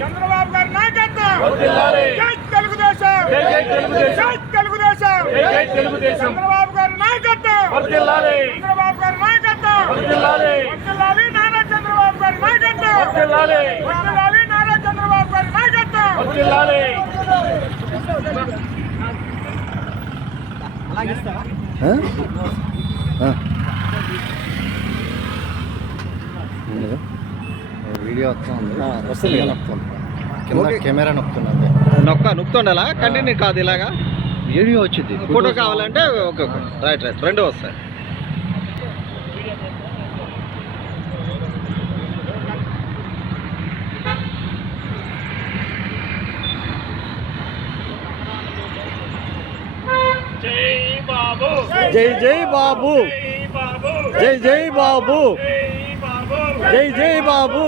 చంద్రబాబు గారి నాయకత్వం వర్ధిల్లాలి. జై తెలుగుదేశం జై జై తెలుగుదేశం. జై తెలుగుదేశం జై జై తెలుగుదేశం. చంద్రబాబు గారి నాయకత్వం వర్ధిల్లాలి. చంద్రబాబు గారి నాయకత్వం వర్ధిల్లాలి. వర్ధిల్లాలి నారా చంద్రబాబు గారి నాయకత్వం వర్ధిల్లాలి. వర్ధిల్లాలి నారా చంద్రబాబు గారి నాయకత్వం వర్ధిల్లాలి. వీడియో వస్తుంది వస్తుంది కదా. నొక్కుతుంది కింద. ఓకే. కెమెరా నొక్కుతున్నది నొక్క నొక్కుతుండాలా? కంటిన్యూ కాదు ఇలాగా? వీడియో వచ్చింది. ఫోటో కావాలంటే ఓకే ఓకే. Right right. రెండు వస్తాయి. జై బాబు. జై జై బాబు. జై జై బాబు. జై జై బాబు